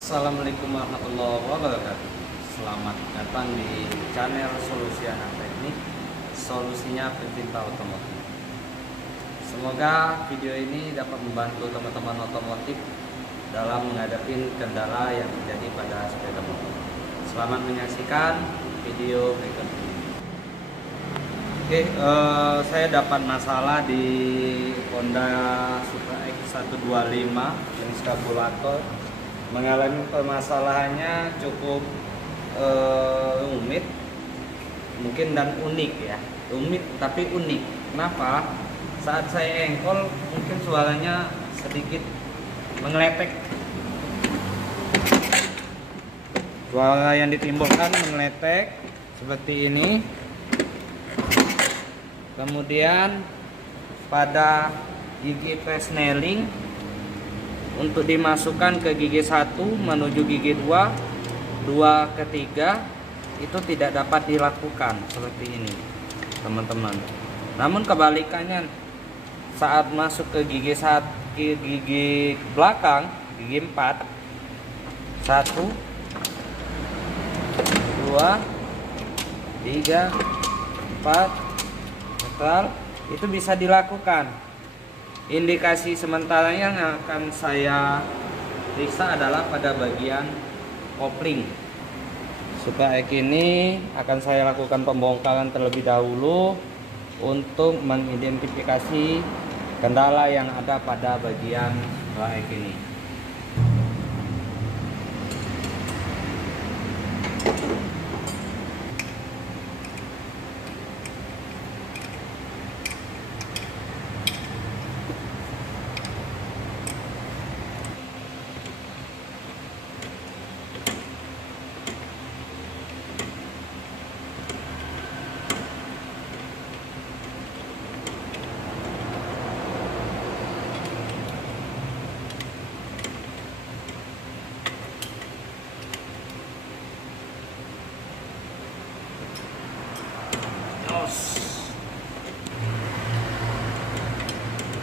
Assalamualaikum warahmatullahi wabarakatuh. Selamat datang di channel Solusi Anak Teknik, solusinya pencinta otomotif. Semoga video ini dapat membantu teman-teman otomotif dalam menghadapi kendala yang terjadi pada sepeda motor. Selamat menyaksikan video berikut ini. Oke, saya dapat masalah di Honda Supra X125 yang skabulator. Mengalami permasalahannya cukup rumit mungkin dan unik ya, rumit tapi unik. Kenapa? Saat saya engkol mungkin suaranya sedikit mengeletek, suara yang ditimbulkan mengeletek seperti ini. Kemudian pada gigi presneling untuk dimasukkan ke gigi 1 menuju gigi 2 ke 3 itu tidak dapat dilakukan seperti ini teman-teman. Namun kebalikannya, saat masuk ke gigi belakang, gigi 4, 1 2 3 4 netral, itu bisa dilakukan. Indikasi sementara yang akan saya periksa adalah pada bagian kopling. Supra X ini akan saya lakukan pembongkaran terlebih dahulu untuk mengidentifikasi kendala yang ada pada bagian Supra X ini.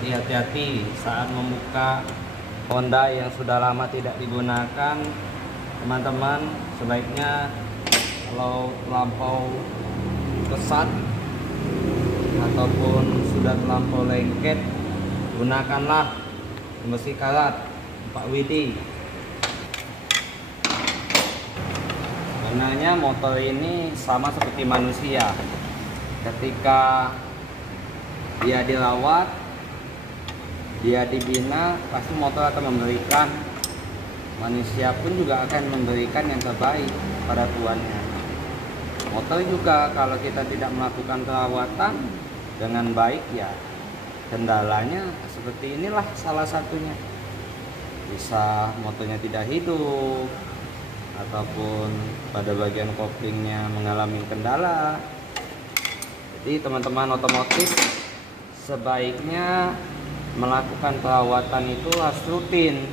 Hati-hati saat membuka Honda yang sudah lama tidak digunakan, teman-teman. Sebaiknya kalau terlampau kesat ataupun sudah terlampau lengket, gunakanlah pembersih karat 4WD. Sebenarnya motor ini sama seperti manusia, ketika dia dirawat, dia dibina, pasti motor akan memberikan, manusia pun juga akan memberikan yang terbaik pada tuannya. Motor juga kalau kita tidak melakukan perawatan dengan baik, ya kendalanya seperti inilah salah satunya. Bisa motornya tidak hidup, ataupun pada bagian koplingnya mengalami kendala. Jadi teman-teman otomotif sebaiknya melakukan perawatan itu harus rutin.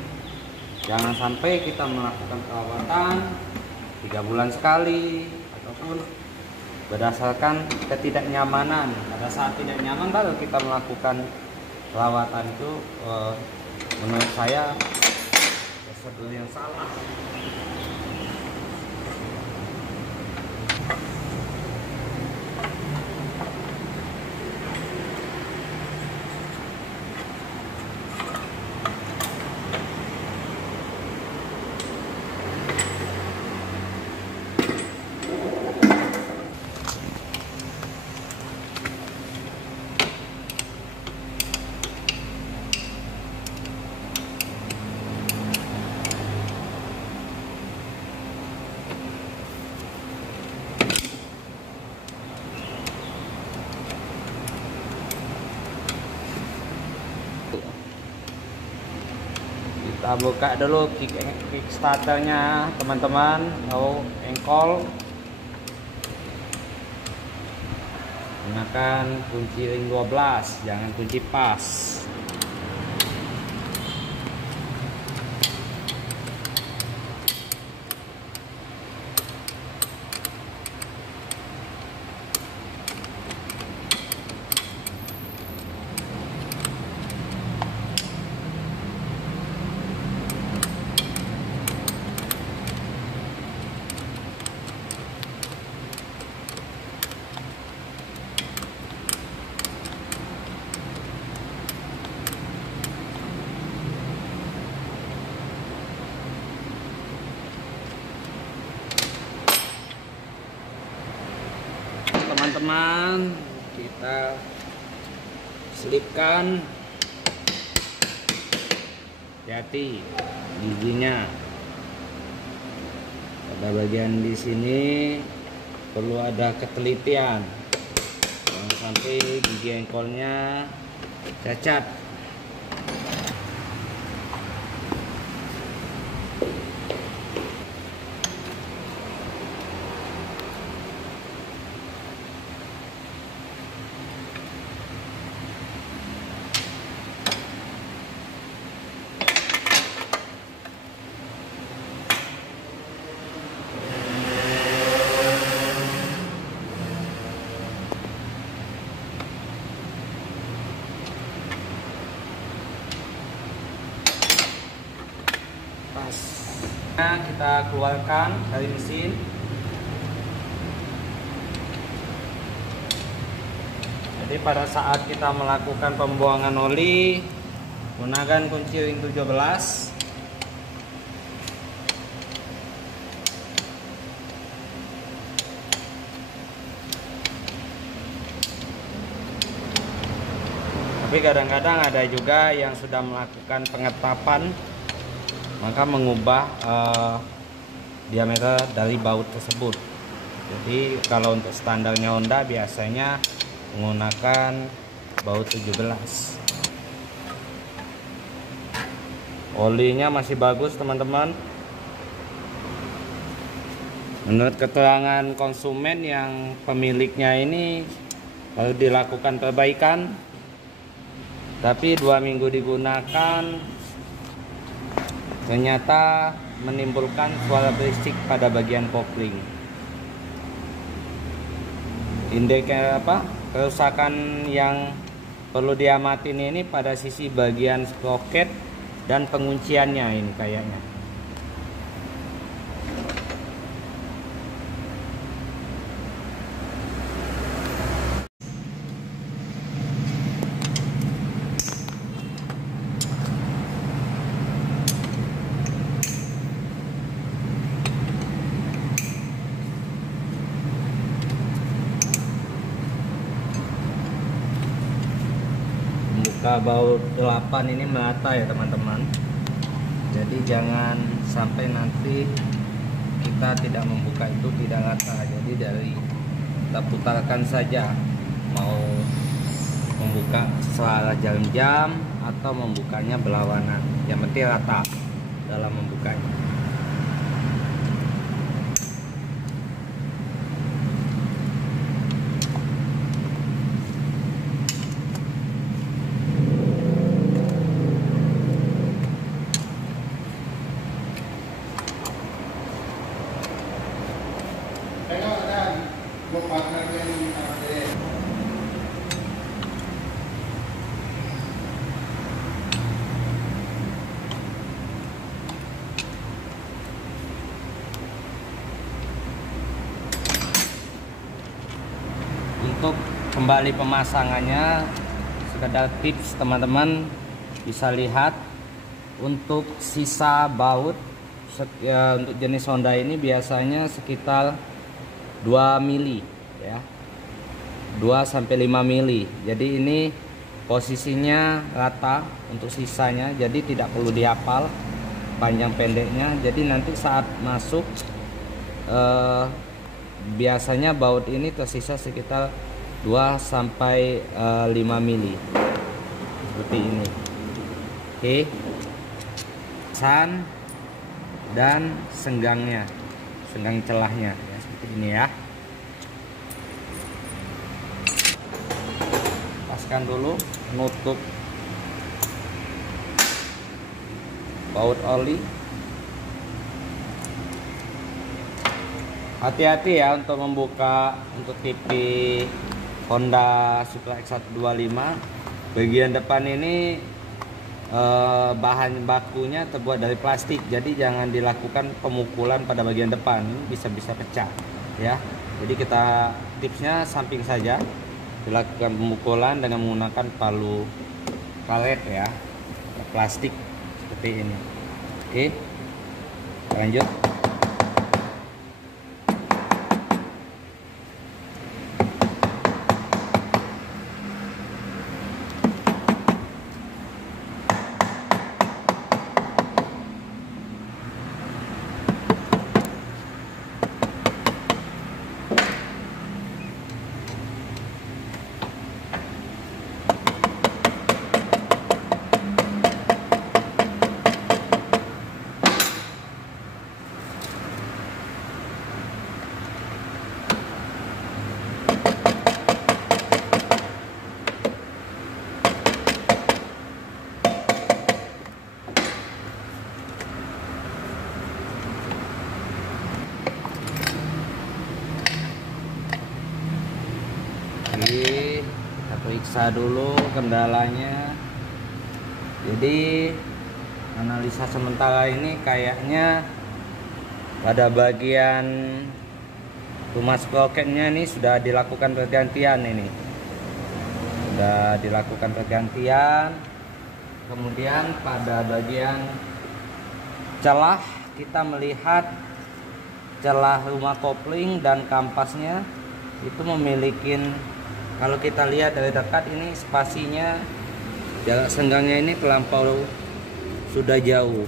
Jangan sampai kita melakukan perawatan 3 bulan sekali, ataupun berdasarkan ketidaknyamanan. Pada saat tidak nyaman baru kita melakukan perawatan, itu menurut saya prosedur yang salah. Kita buka dulu kickstarternya teman-teman, atau engkol. Gunakan kunci ring 12, jangan kunci pas. teman-teman, kita selipkan. Hati-hati giginya. Pada bagian di sini perlu ada ketelitian. Jangan sampai gigi engkolnya cacat. Nah, kita keluarkan dari mesin. Jadi pada saat kita melakukan pembuangan oli, gunakan kunci ring 17. Tapi kadang-kadang ada juga yang sudah melakukan pengetapan, maka mengubah diameter dari baut tersebut. Jadi kalau untuk standarnya Honda biasanya menggunakan baut 17. Olinya masih bagus teman-teman. Menurut keterangan konsumen yang pemiliknya ini baru dilakukan perbaikan, tapi 2 minggu digunakan ternyata menimbulkan suara berisik pada bagian kopling. Indeks kerusakan yang perlu diamatin ini pada sisi bagian sproket dan pengunciannya ini kayaknya. Buka baut 8 ini merata ya teman-teman. Jadi jangan sampai nanti kita tidak membuka itu tidak rata. Jadi dari kita putarkan saja, mau membuka searah jam-jam atau membukanya berlawanan, yang penting rata dalam membukanya. Untuk kembali pemasangannya, sekedar tips teman-teman bisa lihat untuk sisa baut untuk jenis Honda ini biasanya sekitar 2 mili ya, 2-5 mili. Jadi ini posisinya rata untuk sisanya, jadi tidak perlu dihafal panjang pendeknya. Jadi nanti saat masuk biasanya baut ini tersisa sekitar 2-5 mili seperti ini. Oke, san dan senggangnya, senggang celahnya ya, seperti ini ya. Lepaskan dulu, nutup baut oli. Hati-hati ya untuk membuka untuk TV Honda Supra X125. Bagian depan ini bahan bakunya terbuat dari plastik, jadi jangan dilakukan pemukulan pada bagian depan, bisa-bisa pecah ya. Jadi kita tipsnya samping saja dilakukan pemukulan dengan menggunakan palu karet ya, plastik seperti ini. Oke, lanjut. periksa dulu kendalanya. Jadi analisa sementara ini kayaknya pada bagian rumah sprocketnya ini sudah dilakukan pergantian ini. Sudah dilakukan pergantian. Kemudian pada bagian celah kita melihat celah rumah kopling dan kampasnya itu memiliki, kalau kita lihat dari dekat ini spasinya, jarak senggangnya ini terlampau sudah jauh.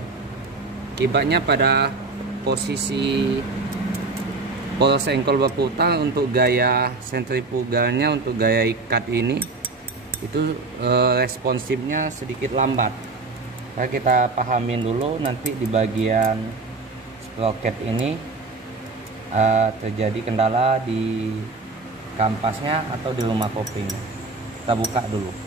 Akibatnya pada posisi poros engkol berputar untuk gaya sentrifugalnya, untuk gaya ikat ini itu responsifnya sedikit lambat. Nah, kita pahamin dulu nanti di bagian sprocket ini terjadi kendala di kampasnya atau di rumah kopling. Kita buka dulu.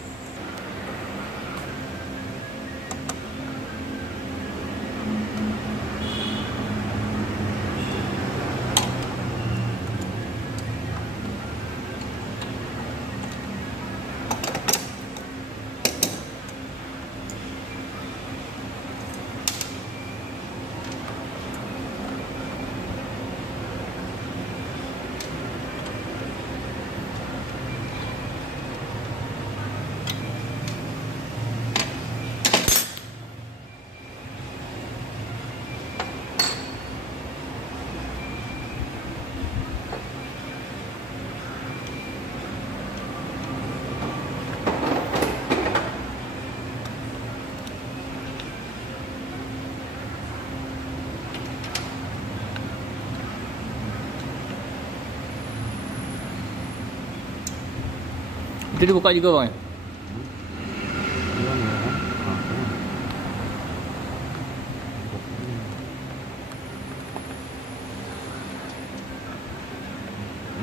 Itu dibuka juga bang?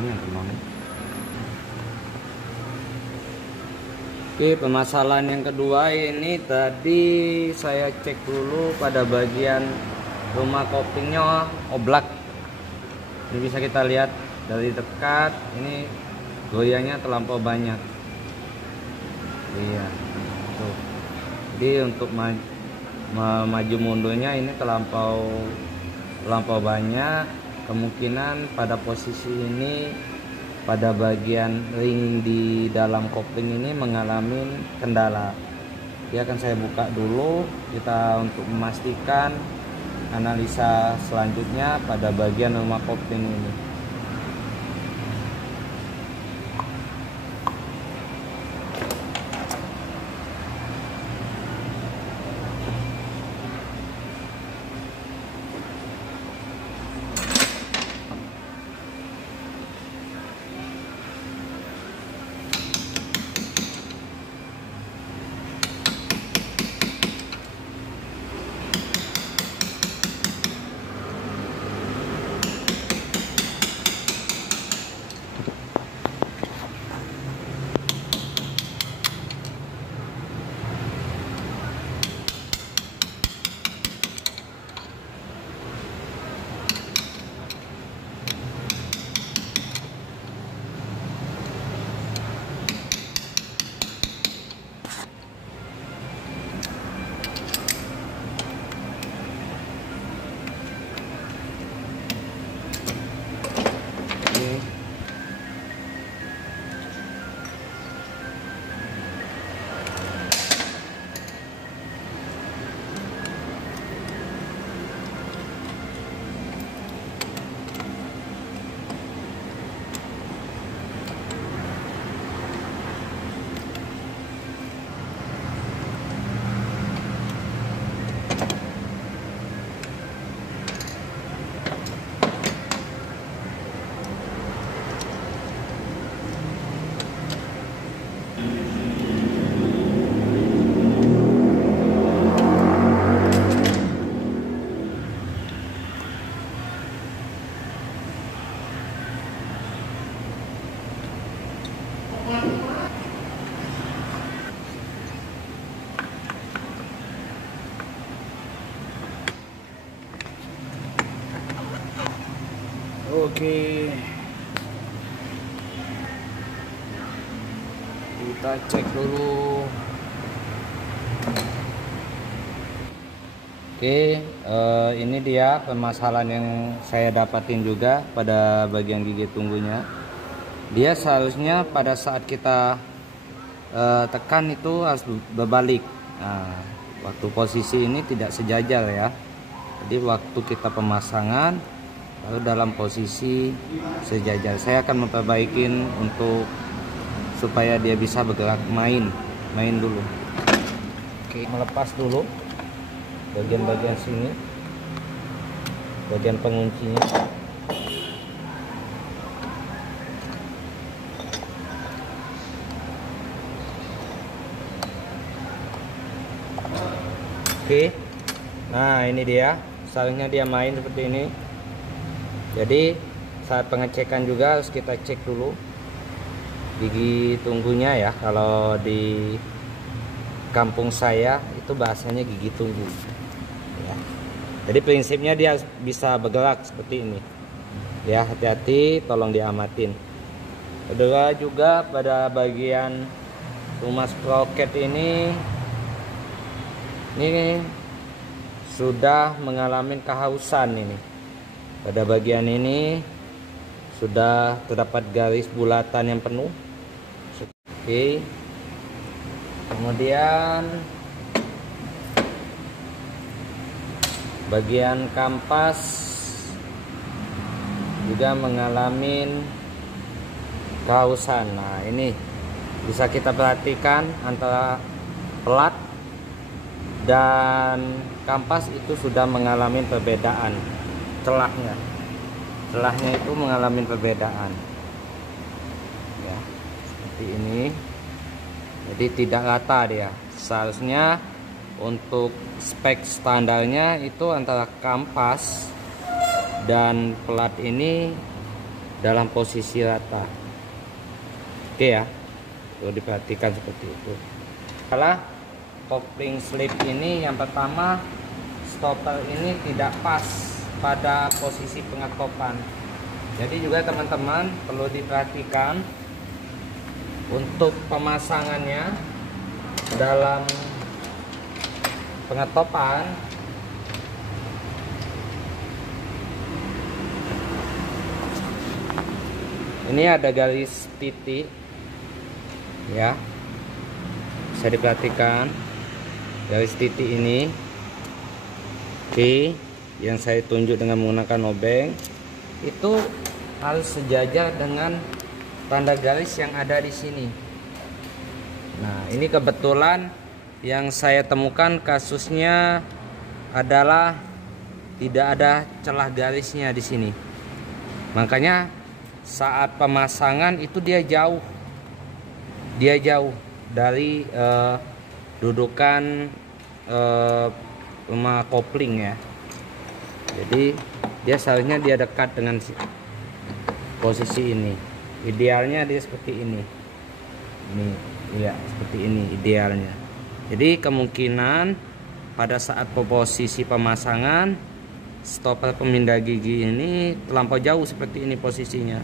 Ini yang kemana? Oke, permasalahan yang kedua ini tadi saya cek dulu pada bagian rumah koplingnya oblak. Ini bisa kita lihat dari dekat, ini goyangnya terlampau banyak. Iya, tuh. Jadi untuk maju mundurnya ini terlampau banyak. Kemungkinan pada posisi ini, pada bagian ring di dalam kopling ini mengalami kendala. Dia akan saya buka dulu kita untuk memastikan analisa selanjutnya pada bagian rumah kopling ini. Oke, kita kita cek dulu. Oke, ini dia permasalahan yang saya dapatin juga pada bagian gigi tunggunya. Dia seharusnya pada saat kita tekan itu harus berbalik. Nah, waktu posisi ini tidak sejajar ya. Jadi waktu kita pemasangan lalu dalam posisi sejajar. Saya akan memperbaikin untuk supaya dia bisa bergerak main dulu. Oke, melepas dulu bagian-bagian sini, bagian penguncinya. Oke, nah ini dia, seharusnya dia main seperti ini. Jadi saat pengecekan juga harus kita cek dulu gigi tunggunya ya. Kalau di kampung saya itu bahasanya gigi tunggu ya. Jadi prinsipnya dia bisa bergerak seperti ini ya. Hati-hati, tolong diamatin. Kedua juga pada bagian rumah sprocket ini sudah mengalami kehausan ini. Pada bagian ini sudah terdapat garis bulatan yang penuh. Oke. Kemudian bagian kampas juga mengalami kehausan. Nah, ini bisa kita perhatikan antara pelat dan kampas itu sudah mengalami perbedaan. Celahnya itu mengalami perbedaan ya, seperti ini. Jadi tidak rata dia. Seharusnya untuk spek standarnya itu antara kampas dan pelat ini dalam posisi rata. Oke ya, perlu diperhatikan seperti itu. Salah kopling slip ini, yang pertama stopper ini tidak pas pada posisi pengekopan. Jadi juga teman-teman perlu diperhatikan untuk pemasangannya dalam pengetopan. Ini ada garis titik ya, bisa diperhatikan garis titik ini. Oke, yang saya tunjuk dengan menggunakan obeng itu harus sejajar dengan tanda garis yang ada di sini. Nah, ini kebetulan yang saya temukan kasusnya adalah tidak ada celah garisnya di sini. Makanya saat pemasangan itu dia jauh dari dudukan rumah kopling ya. Jadi dia seharusnya dia dekat dengan posisi ini. Idealnya dia seperti ini. Ini ya, seperti ini idealnya. Jadi kemungkinan pada saat posisi pemasangan stopper pemindah gigi ini terlampau jauh seperti ini posisinya.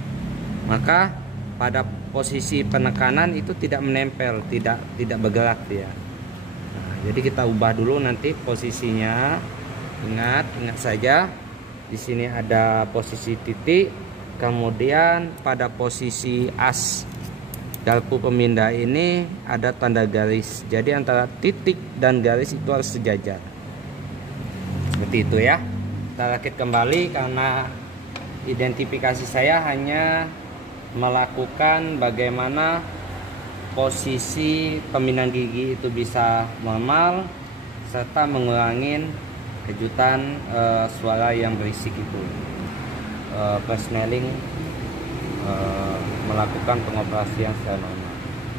Maka pada posisi penekanan itu tidak menempel, tidak bergerak dia. Nah, jadi kita ubah dulu nanti posisinya. Ingat saja di sini ada posisi titik, kemudian pada posisi as garpu pemindah ini ada tanda garis. Jadi antara titik dan garis itu harus sejajar. Seperti itu ya. Kita rakit kembali karena identifikasi saya hanya melakukan bagaimana posisi pemindahan gigi itu bisa normal serta mengurangi kejutan suara yang berisik itu. Persneling melakukan pengoperasian secara normal.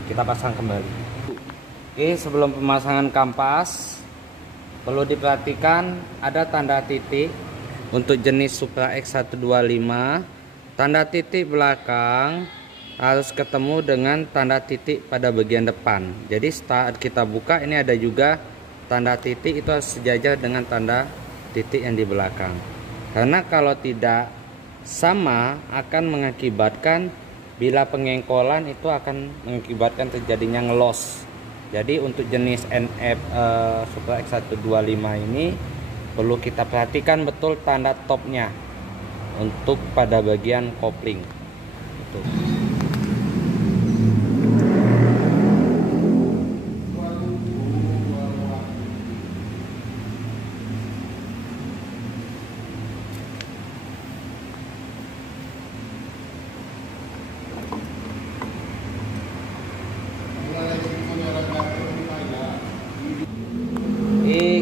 Kita pasang kembali. Oke, sebelum pemasangan kampas perlu diperhatikan ada tanda titik untuk jenis Supra X125. Tanda titik belakang harus ketemu dengan tanda titik pada bagian depan. Jadi saat kita buka ini ada juga tanda titik, itu harus sejajar dengan tanda titik yang di belakang. Karena kalau tidak sama akan mengakibatkan bila pengengkolan itu akan mengakibatkan terjadinya ngelos. Jadi untuk jenis NF Supra X125 ini perlu kita perhatikan betul tanda topnya untuk pada bagian kopling. Betul.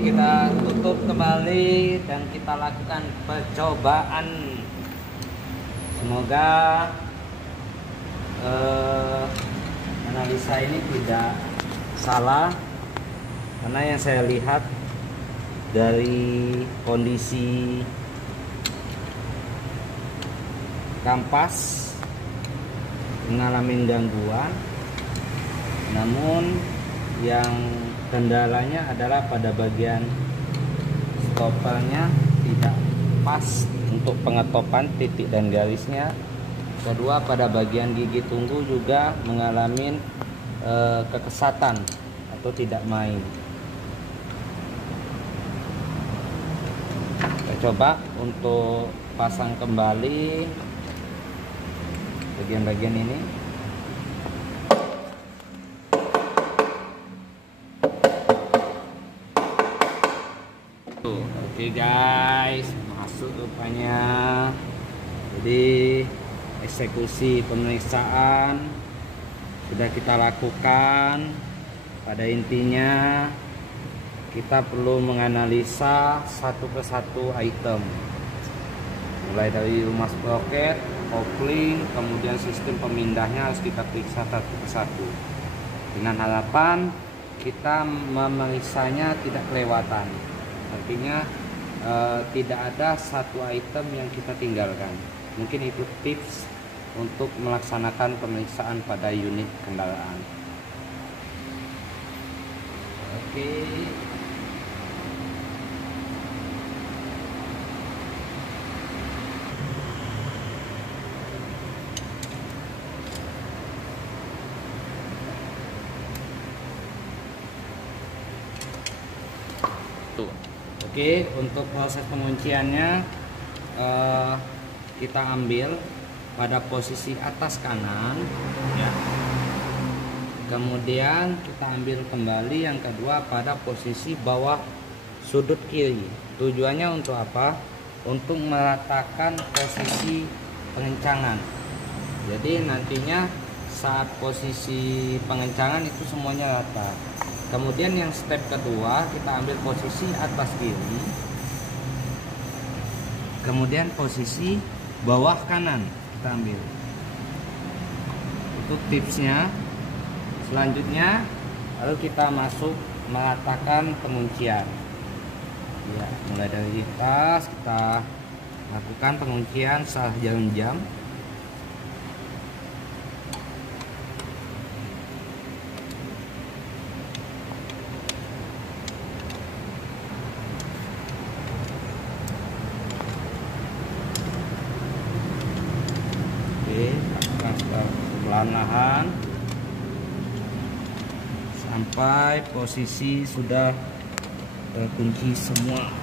Kita tutup kembali dan kita lakukan percobaan. Semoga analisa ini tidak salah, karena yang saya lihat dari kondisi kampas mengalami gangguan, namun yang kendalanya adalah pada bagian stoppernya tidak pas untuk pengetopan titik dan garisnya. Kedua, pada bagian gigi tunggu juga mengalami kekesatan atau tidak main. Kita coba untuk pasang kembali bagian-bagian ini. Oke guys, masuk rupanya. Jadi eksekusi pemeriksaan sudah kita lakukan. Pada intinya kita perlu menganalisa satu persatu item, mulai dari rumah sprocket, kopling, kemudian sistem pemindahnya harus kita periksa satu persatu, dengan harapan kita memeriksanya tidak kelewatan. Artinya tidak ada satu item yang kita tinggalkan. Mungkin itu tips untuk melaksanakan pemeriksaan pada unit kendaraan. Oke. Oke, untuk proses pengunciannya kita ambil pada posisi atas kanan ya. Kemudian kita ambil kembali yang kedua pada posisi bawah sudut kiri. Tujuannya untuk apa? Untuk meratakan posisi pengencangan. Jadi nantinya saat posisi pengencangan itu semuanya rata. Kemudian yang step kedua, kita ambil posisi atas kiri, kemudian posisi bawah kanan kita ambil. Untuk tipsnya. Selanjutnya lalu kita masuk meratakan penguncian ya, mulai dari atas kita lakukan penguncian setelah jarum jam. Perlahan-lahan sampai posisi sudah terkunci semua.